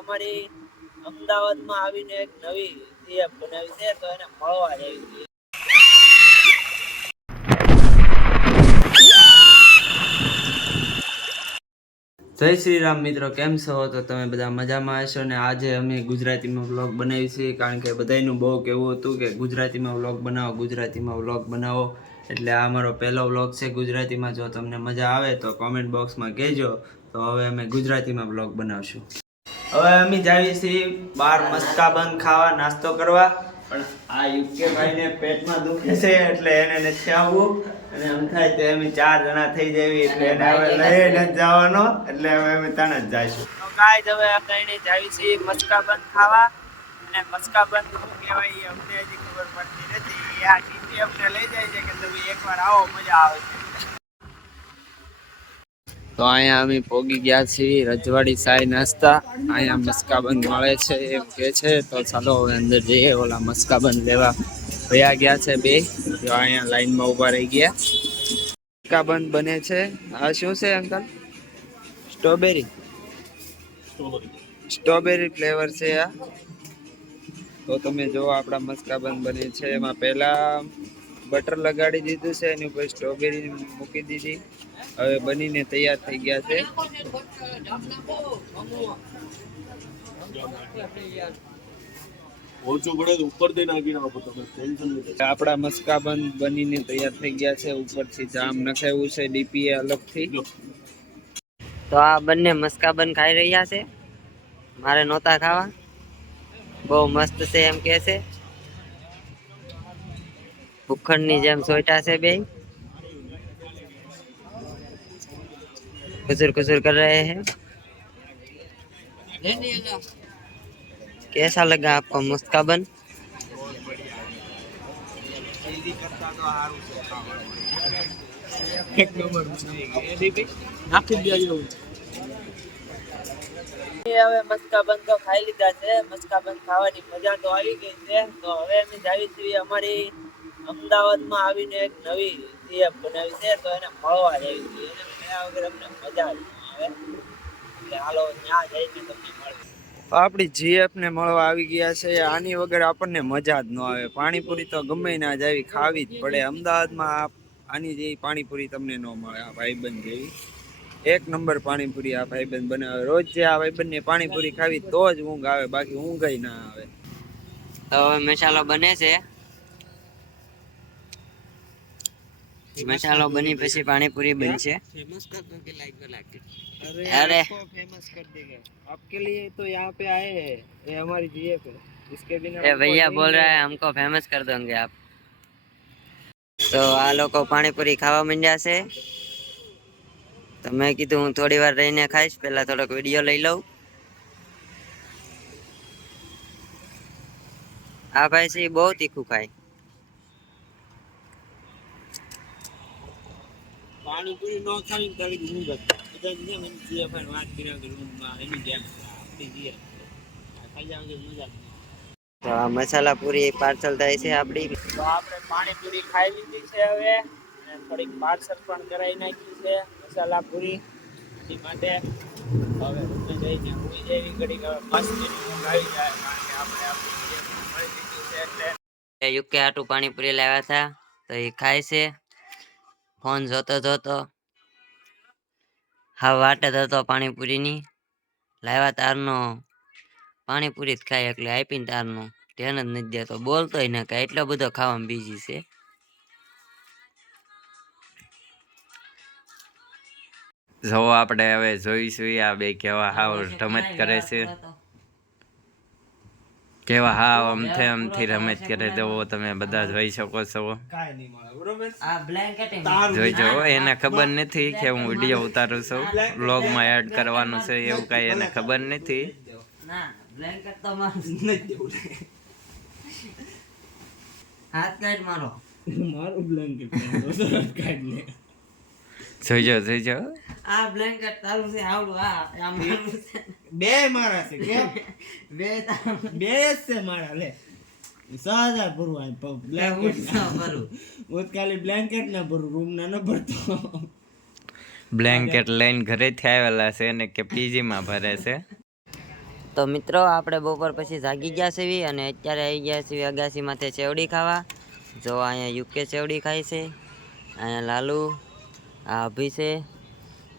અમારી અમદાવાદમાં આવીને એક નવી સીએફ બનાવી છે, તો એને મળવા જઈ છે. જય શ્રી રામ મિત્રો, કેમ છો? તો તમે બધા મજામાં હશો ને. આજે અમે ગુજરાતીમાં વ્લોગ બનાવી છીએ, કારણ કે બધાનું બહુ કહેવું હતું કે ગુજરાતીમાં વ્લોગ બનાવો. એટલે આ અમારો પહેલો વ્લોગ છે ગુજરાતીમાં. જો તમને મજા આવે તો કોમેન્ટ બોક્સમાં કહેજો. તો હવે અમે ગુજરાતીમાં વ્લોગ બનાવશું. હવે અમે જાવી છીએ બહાર મસ્કાબન ખાવા, નાસ્તો કરવા. પણ આ યુકે ભાઈને પેટમાં દુખે છે એટલે એને નથી આવવું. અને એમ થાય તો અમે 4 જણા થઈ જઈએ એટલે એને હવે લઈને જ જવાનો. એટલે હવે અમે તને જ જઈશું. તો ગાઈસ હવે આપણે જાવી છીએ મસ્કાબન ખાવા. અને મસ્કાબન શું કહેવાય એ અમને હજી ખબર પડતી નથી. આ ટીટી અમને લઈ જાય છે કે તમે એકવાર આવો, મજા આવે છે. તો અહીંયા અમે પોગી ગયા છીએ રજવાડી સાઈ નાસ્તા. અહીંયા મસ્કાબન મળે છે એમ કે છે, તો ચાલો હવે અંદર જઈએ. ઓલા મસ્કાબન લેવા ભયા ગયા છે બે, જો અહીંયા લાઈનમાં ઊભા રહી ગયા. મસ્કાબન બને છે. આ શું છે અંકલ? સ્ટ્રોબેરી ફ્લેવર છે આ. તો તમે જો આપણા મસ્કાબન બને છે. એમાં પહેલા બટર લગાડી દીધું છે, એની ઉપર સ્ટ્રોબેરી મૂકી દીધી. હવે બનીને તૈયાર થઈ ગયા છે. આપડા મસ્કાબન બનીને તૈયાર થઈ ગયા છે. ઉપરથી જામ નખાવ્યું છે ડીપીએ અલગથી. તો આ બંને મસ્કાબન ખાઈ રહ્યા છે. મારે નહોતા ખાવા, બહુ મસ્ત છે એમ કે છે. ભૂખંડની જેમ સોટા છે બે. कुसुर कुसुर कर रहे हैं. कैसा लगा आपको मस्काबन? હવે મસ્કાબન તો ખાઈ લીધા છે. મસ્કાબન ખાવાની મજા તો આવી ગઈ છે. તો હવે અમે જાવી છીએ અમારી અમદાવાદમાં આવીને એક નવી સીએફ બનાવી છે, તો એને મળવા જઈ છીએ. એને મળ્યા વગર અમને મજા જ ન આવે. એટલે હાલો ત્યાં જઈને તમને મળીએ. આપણી જીએફ ને મળવા આવી ગયા છે. આની વગર આપણને મજા જ ન આવે. પાણીપુરી તો ગમે ના જાવી ખાવી જ પડે. અમદાવાદમાં આની જેવી પાણીપુરી તમને ન મળે. આ ભાઈબંધ જેવી એક નંબર પાણીપુરી આ ભાઈબંધ બનાવે. રોજ જે આ ભાઈબંધને પાણીપુરી ખાવી તો જ ઊંઘ આવે, બાકી ઊંઘ ના આવે. તો હવે મસાલો બને છે. मसालो बनी પછી पानीपुरी बनছে. फेमस कर दो के लाइक पे लाइक. अरे फेमस कर देंगे आपके लिए, तो यहाँ पे आए हैं. ये हमारी जीएफ है, इसके बिना ये भैया बोल रहा है हमको फेमस कर दोगे आप. तो આ લોકો પાણીપુરી ખાવા માંડ્યા છે. તો મેં કીધું હું થોડી વાર રહીને ખાઈશ, પહેલા થોડોક વિડિયો લઈ લઉં. આ ભાઈ છે બહુ તીખું ખાય. પાણીપુરી નો ખાવી તારી ઊંઘ બધા જેમ એની જીએફ પર વાત કર્યા કે રૂમમાં એની જેમ આપણી જીએફ ખાઈ જાવ કે મજા. તો આ મસાલા પૂરી પાર્સલ થાય છે આપડી. તો આપણે પાણીપુરી ખાઈ લીધી છે હવે, અને થોડીક પાર્સલ પણ કરાવી નાખી છે મસાલા પૂરી. એની માટે હવે રૂમે જઈને પૂરી જેવી ઘડી હવે મસ્ત ઊંઘ આવી જાય, કારણ કે આપણે આપણી જીએફ મળી લીધી છે. એટલે યુકે હાટું પાણીપુરી લાવ્યા હતા, તો એ ખાય છે. ફોન જોતો જોતો હા વાટે હતો પાણીપુરીની. લાવ્યા તારનો પાણીપુરી જ ખાય, એટલે આપીને તારનો ધ્યાન જ નથી દેતો, બોલતોય ના કાંઈ, એટલો બધો ખાવામાં બીજી છે. જો આપણે હવે જોઈશું આ બે કેવા હાવ રમત કરે છે, કેવા હાવ આમથી રમત કરે. જવો તમે બધા જોઈ શકો છો. જોઈજો, એને ખબર નથી કે હું વિડીયો ઉતારું છું, વ્લોગમાં એડ કરવાનું છે, એવું કઈ એને ખબર નથી. હાથ કાઢ મારો. મારું બ્લેન્કેટ જોઈજો આ બ્લેન્કેટ તારું છે, આવડું આ મારું છે. બે મારા છે કે બે બે છે મારા. લે 6000 ભરવા બ્લેન્કેટ ભરું. હું ખાલી બ્લેન્કેટ ના ભરું, રૂમ ના ન ભરતો. બ્લેન્કેટ લઈને ઘરેથી આવેલા છે ને કે પીજી માં ભરે છે. તો મિત્રો આપણે બપોર પછી જાગી ગયા છીએ અને અત્યારે આવી ગયા છીએ અગાસીમાંથી ચેવડી ખાવા. જો અહીંયા યુકે ચેવડી ખાય છે, અહીંયા લાલુ, આ અભી છે.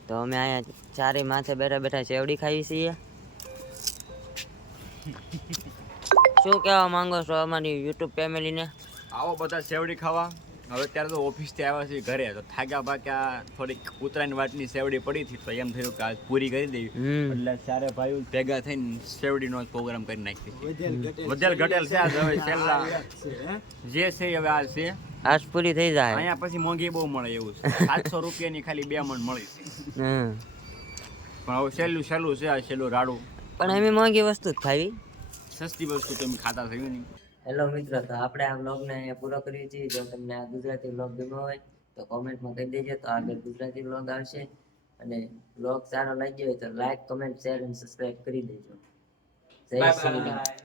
તો અમે અહીંયા ચારે માથે બેઠા બેઠા ચેવડી ખાઈએ છીએ. શું કહેવા માંગો છો અમારી યુટ્યુબ ફેમિલીને? આવો બધા સેવડી ખાવા. હવે અત્યારે તો ઓફિસથી આવ્યા છીએ ઘરે, તો થાક્યા પાક્યા, થોડીક ઉત્તરાયણ વાટની સેવડી પડી હતી, તો એમ થયું કે આજ પૂરી કરી દેવી. એટલે ચારે ભાઈઓ ભેગા થઈને સેવડીનો પ્રોગ્રામ કરી નાખી. વધેલ ઘટેલ છે આજ, હવે છેલ્લા જે છે હવે આ છે. આજ પૂરી થઈ જાય. અહીંયા પછી મોંઘી બહુ મળે એવું છે. 700 રૂપિયાની ખાલી 2 મણ મળી છે. પણ હવે છેલ્લું છે આ છેલ્લું રાડું. પણ અમે મોંઘી વસ્તુ જ ખાવી. સસ્તી વસ્તુ તો અમે ખાતા થયું નહીં. હેલો મિત્રો, તો આપણે આ વ્લોગને અહીંયા પૂરો કરીએ છીએ. જો તમને આ ગુજરાતી વ્લોગ ગમ્યો હોય તો કોમેન્ટમાં કહી દેજો, તો આગળ ગુજરાતી વ્લોગ આવશે. અને વ્લોગ સારો લાગ્યો હોય તો લાઈક, કમેન્ટ, શેર અને સબસ્ક્રાઇબ કરી દેજો. જય શ્રી રામ.